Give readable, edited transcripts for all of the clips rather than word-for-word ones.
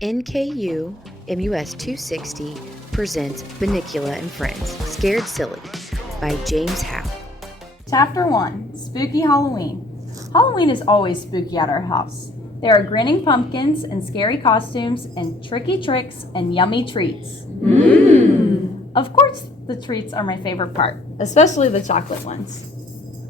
NKU MUS260 presents Bunnicula and Friends, Scared Silly by James Howe. Chapter 1, Spooky Halloween. Halloween is always spooky at our house. There are grinning pumpkins and scary costumes and tricky tricks and yummy treats. Of course, the treats are my favorite part, especially the chocolate ones.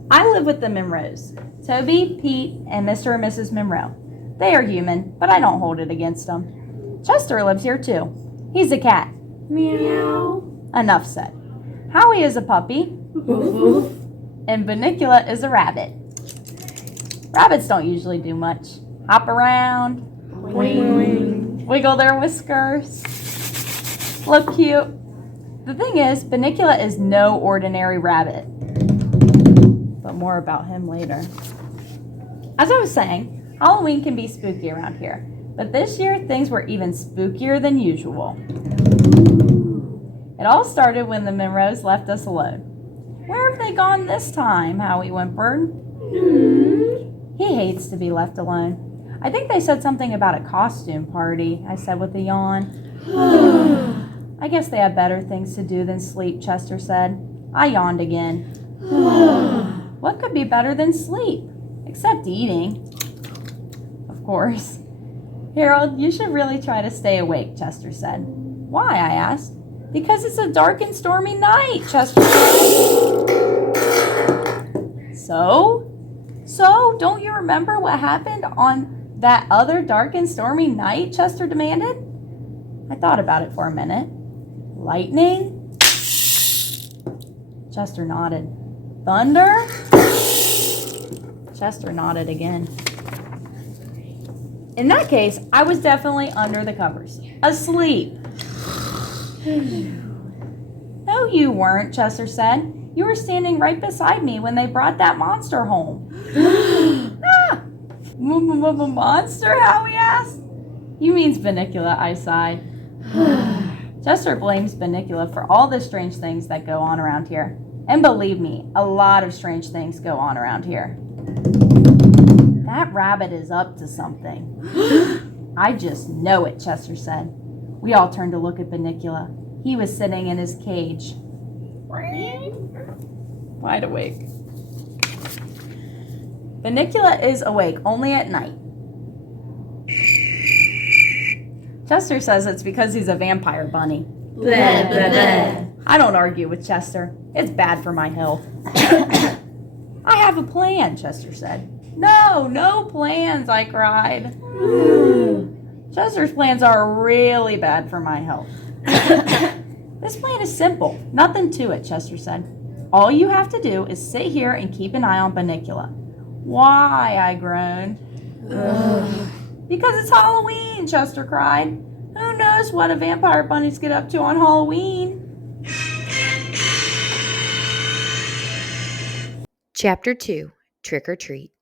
I live with the Monroes, Toby, Pete, and Mr. and Mrs. Monroe. They are human, but I don't hold it against them. Chester lives here too. He's a cat. Meow. Enough said. Howie is a puppy. And Bunnicula is a rabbit. Rabbits don't usually do much. Hop around, wiggle their whiskers, look cute. The thing is, Bunnicula is no ordinary rabbit. But more about him later. As I was saying, Halloween can be spooky around here, but this year things were even spookier than usual. It all started when the Monroes left us alone. Where have they gone this time? Howie whimpered. He hates to be left alone. I think they said something about a costume party, I said with a yawn. I guess they have better things to do than sleep, Chester said. I yawned again. What could be better than sleep? Except eating. Of course. Harold, you should really try to stay awake, Chester said. Why? I asked. Because it's a dark and stormy night, Chester said. So, don't you remember what happened on that other dark and stormy night? Chester demanded. I thought about it for a minute. Lightning? Chester nodded. Thunder? Chester nodded again. In that case, I was definitely under the covers, asleep. No, you weren't, Chester said. You were standing right beside me when they brought that monster home. Monster? Howie asked. You means Bunnicula, I sighed. Chester blames Bunnicula for all the strange things that go on around here. And believe me, a lot of strange things go on around here. That rabbit is up to something. I just know it, Chester said. We all turned to look at Bunnicula. He was sitting in his cage. Wide awake. Bunnicula is awake only at night. Chester says it's because he's a vampire bunny. Bleh, bleh, bleh. I don't argue with Chester. It's bad for my health. I have a plan, Chester said. No plans, I cried. Chester's plans are really bad for my health. This plan is simple. Nothing to it, Chester said. All you have to do is sit here and keep an eye on Bunnicula. Why? I groaned. Because it's Halloween, Chester cried. Who knows what a vampire bunnies get up to on Halloween? Chapter 2, Trick or Treat.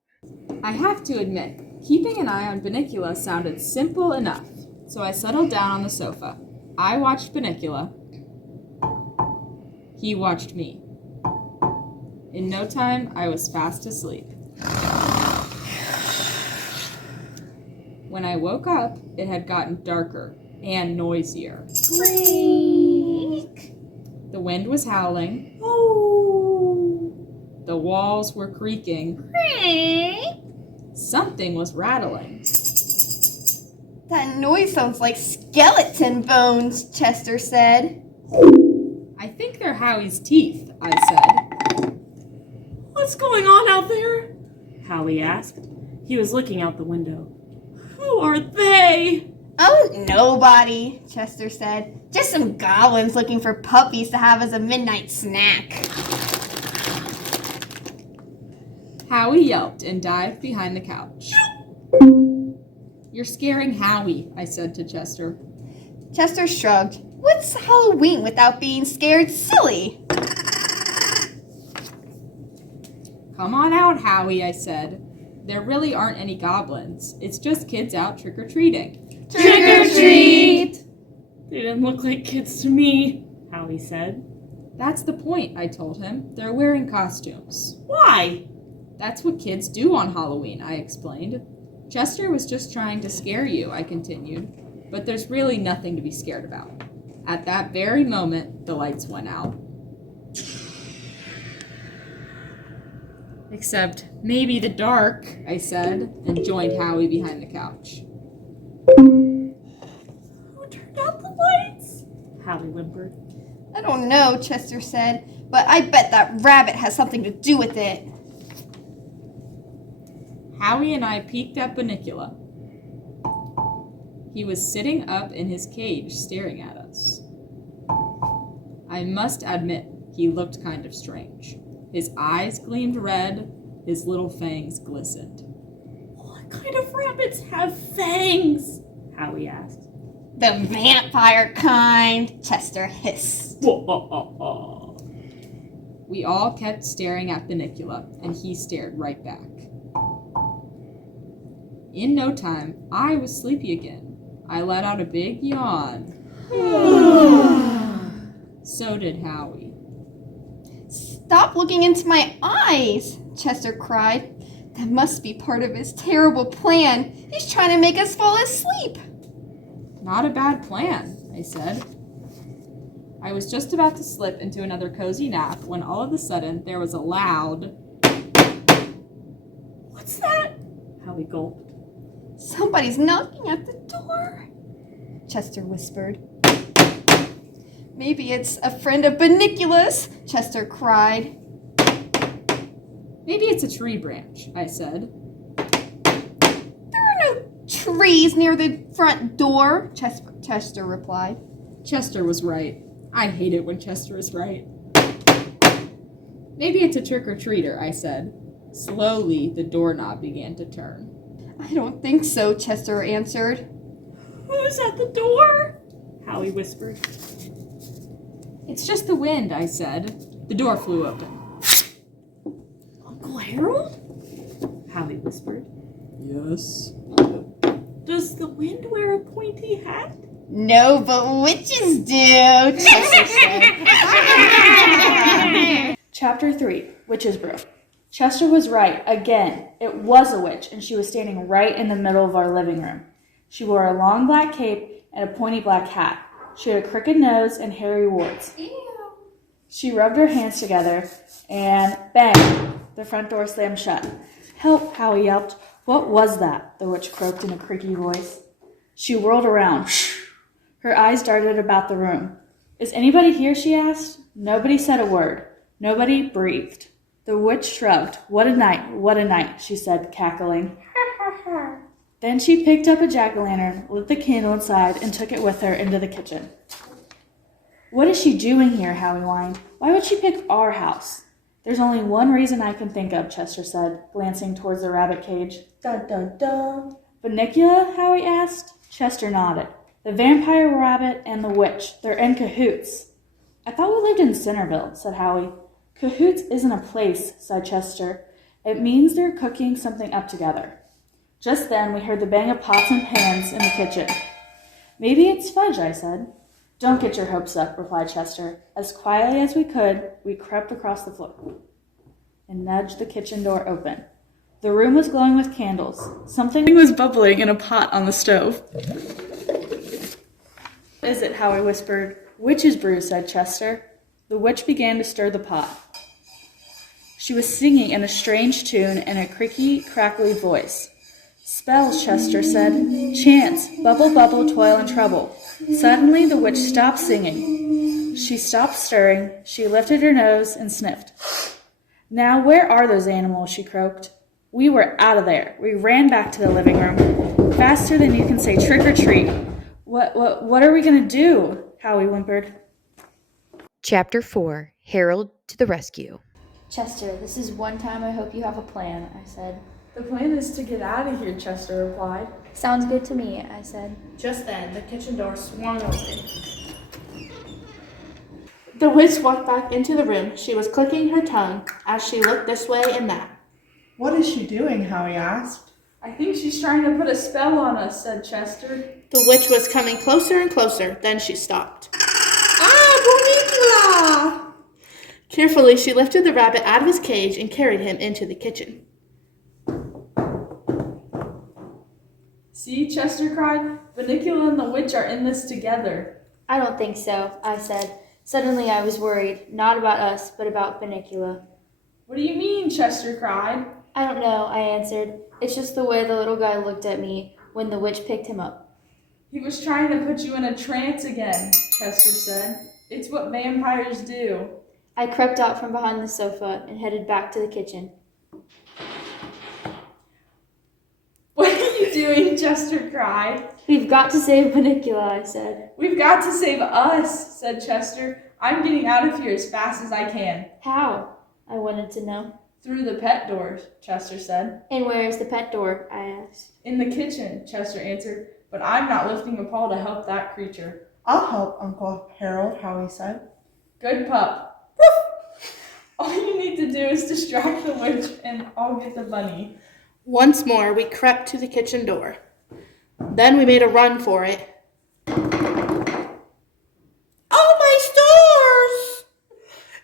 I have to admit, keeping an eye on Bunnicula sounded simple enough, so I settled down on the sofa. I watched Bunnicula. He watched me. In no time, I was fast asleep. When I woke up, it had gotten darker and noisier. Creak. The wind was howling. The walls were creaking. Creak. Something was rattling. That noise sounds like skeleton bones, Chester said. I think they're Howie's teeth, I said. What's going on out there? Howie asked. He was looking out the window. Who are they? Oh, nobody, Chester said. Just some goblins looking for puppies to have as a midnight snack. Howie yelped and dived behind the couch. You're scaring Howie, I said to Chester. Chester shrugged. What's Halloween without being scared silly? Come on out, Howie, I said. There really aren't any goblins. It's just kids out trick-or-treating. Trick or treat! They didn't look like kids to me, Howie said. That's the point, I told him. They're wearing costumes. Why? That's what kids do on Halloween, I explained. Chester was just trying to scare you, I continued. But there's really nothing to be scared about. At that very moment, the lights went out. Except maybe the dark, I said, and joined Howie behind the couch. Who turned out the lights? Howie whimpered. I don't know, Chester said, but I bet that rabbit has something to do with it. Howie and I peeked at Bunnicula. He was sitting up in his cage staring at us. I must admit, he looked kind of strange. His eyes gleamed red, his little fangs glistened. What kind of rabbits have fangs? Howie asked. The vampire kind, Chester hissed. We all kept staring at Bunnicula, and he stared right back. In no time, I was sleepy again. I let out a big yawn. So did Howie. Stop looking into my eyes, Chester cried. That must be part of his terrible plan. He's trying to make us fall asleep. Not a bad plan, I said. I was just about to slip into another cozy nap when all of a sudden there was a loud... What's that? Howie gulped. Somebody's knocking at the door, Chester whispered. Maybe it's a friend of Bunnicula's, Chester cried. Maybe it's a tree branch, I said. There are no trees near the front door, Chester replied. Chester was right. I hate it when Chester is right. Maybe it's a trick-or-treater, I said. Slowly, the doorknob began to turn. I don't think so, Chester answered. Who's at the door? Howie whispered. It's just the wind, I said. The door flew open. Uncle Harold? Howie whispered. Yes. Does the wind wear a pointy hat? No, but witches do, Chester said. Chapter 3, Witch's Brew. Chester was right, again. It was a witch, and she was standing right in the middle of our living room. She wore a long black cape and a pointy black hat. She had a crooked nose and hairy warts. Ew. She rubbed her hands together, and bang! The front door slammed shut. Help, Howie yelped. What was that? The witch croaked in a creaky voice. She whirled around. Her eyes darted about the room. Is anybody here? She asked. Nobody said a word. Nobody breathed. The witch shrugged. What a night, she said, cackling. Then she picked up a jack-o'-lantern, lit the candle inside, and took it with her into the kitchen. What is she doing here? Howie whined. Why would she pick our house? There's only one reason I can think of, Chester said, glancing towards the rabbit cage. Dun-dun-dun. Bunnicula? Howie asked. Chester nodded. The vampire rabbit and the witch, they're in cahoots. I thought we lived in Centerville, said Howie. Cahoots isn't a place, said Chester. It means they're cooking something up together. Just then we heard the bang of pots and pans in the kitchen. Maybe it's fudge, I said. Don't get your hopes up, replied Chester. As quietly as we could, we crept across the floor and nudged the kitchen door open. The room was glowing with candles. Something was bubbling in a pot on the stove. What is it? Howie whispered. Witch's brew, said Chester. The witch began to stir the pot. She was singing in a strange tune in a creaky, crackly voice. Spells, Chester said. Chants, bubble, bubble, toil and trouble. Suddenly the witch stopped singing. She stopped stirring. She lifted her nose and sniffed. Now, where are those animals? She croaked. We were out of there. We ran back to the living room. Faster than you can say trick or treat. What are we going to do? Howie whimpered. Chapter 4, Harold to the Rescue. Chester, this is one time I hope you have a plan, I said. The plan is to get out of here, Chester replied. Sounds good to me, I said. Just then, the kitchen door swung open. The witch walked back into the room. She was clicking her tongue as she looked this way and that. What is she doing? Howie asked. I think she's trying to put a spell on us, said Chester. The witch was coming closer and closer. Then she stopped. Bunnicula! Carefully, she lifted the rabbit out of his cage and carried him into the kitchen. See, Chester cried. Bunnicula and the witch are in this together. I don't think so, I said. Suddenly I was worried, not about us, but about Bunnicula. What do you mean? Chester cried. I don't know, I answered. It's just the way the little guy looked at me when the witch picked him up. He was trying to put you in a trance again, Chester said. It's what vampires do. I crept out from behind the sofa and headed back to the kitchen. What are you doing? Chester cried. We've got to save Bunnicula, I said. We've got to save us, said Chester. I'm getting out of here as fast as I can. How? I wanted to know. Through the pet doors, Chester said. And where is the pet door? I asked. In the kitchen, Chester answered. But I'm not lifting a paw to help that creature. I'll help, Uncle Harold, Howie said. Good pup. Woof! All you need to do is distract the witch and I'll get the bunny. Once more, we crept to the kitchen door. Then we made a run for it. Oh, my stars!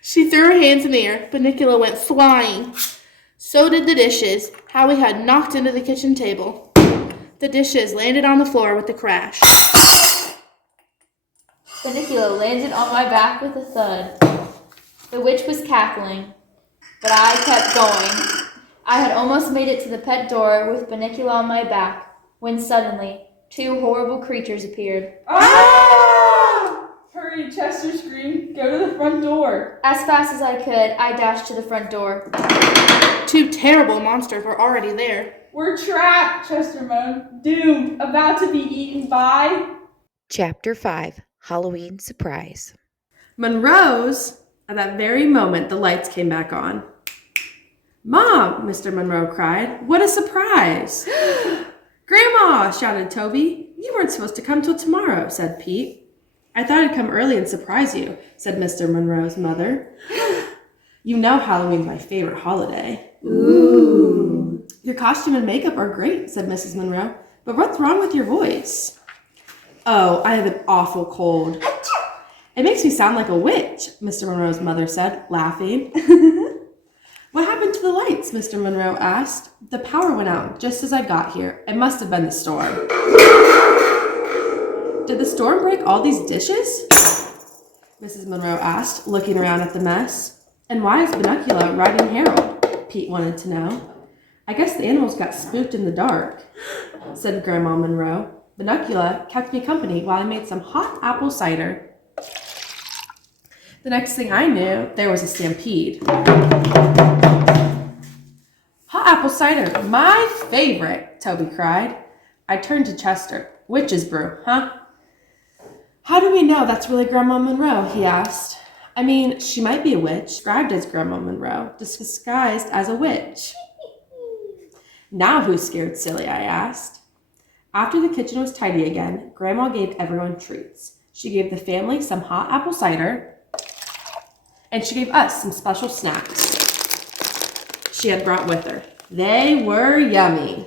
She threw her hands in the air. Bunnicula went flying. So did the dishes. Howie had knocked into the kitchen table. The dishes landed on the floor with a crash. Bunnicula landed on my back with a thud. The witch was cackling, but I kept going. I had almost made it to the pet door with Bunnicula on my back when suddenly 2 horrible creatures appeared. Ah! Hurry, Chester screamed. Go to the front door. As fast as I could, I dashed to the front door. 2 terrible monsters were already there. We're trapped, Chester moaned. Doomed, about to be eaten by... Chapter 5, Halloween Surprise. Monroe's. At that very moment, the lights came back on. Mom, Mr. Monroe cried. What a surprise. Grandma, shouted Toby. You weren't supposed to come till tomorrow, said Pete. I thought I'd come early and surprise you, said Mr. Monroe's mother. You know Halloween's my favorite holiday. Ooh. Your costume and makeup are great, said Mrs. Monroe. But what's wrong with your voice? Oh, I have an awful cold. It makes me sound like a witch, Mr. Monroe's mother said, laughing. What happened to the lights? Mr. Monroe asked. The power went out just as I got here. It must have been the storm. Did the storm break all these dishes? Mrs. Monroe asked, looking around at the mess. And why is Bunnicula riding Harold? Pete wanted to know. I guess the animals got spooked in the dark, said Grandma Monroe. Bunnicula kept me company while I made some hot apple cider. The next thing I knew, there was a stampede. Hot apple cider, my favorite, Toby cried. I turned to Chester. Witch's brew, huh? How do we know that's really Grandma Monroe? He asked. I mean, she might be a witch, described as Grandma Monroe, disguised as a witch. Now who's scared silly? I asked. After the kitchen was tidy again, Grandma gave everyone treats. She gave the family some hot apple cider, and she gave us some special snacks she had brought with her. They were yummy.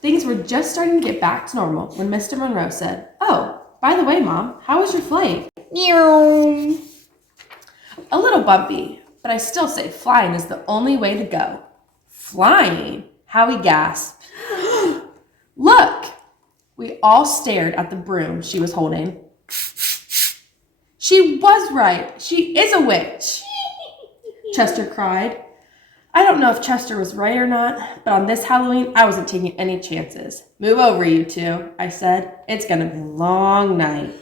Things were just starting to get back to normal when Mr. Monroe said, Oh, by the way, Mom, how was your flight? Meow. A little bumpy, but I still say flying is the only way to go. Flying? Howie gasped. Look! We all stared at the broom she was holding. She was right. She is a witch, Chester cried. I don't know if Chester was right or not, but on this Halloween, I wasn't taking any chances. Move over, you two, I said. It's gonna be a long night.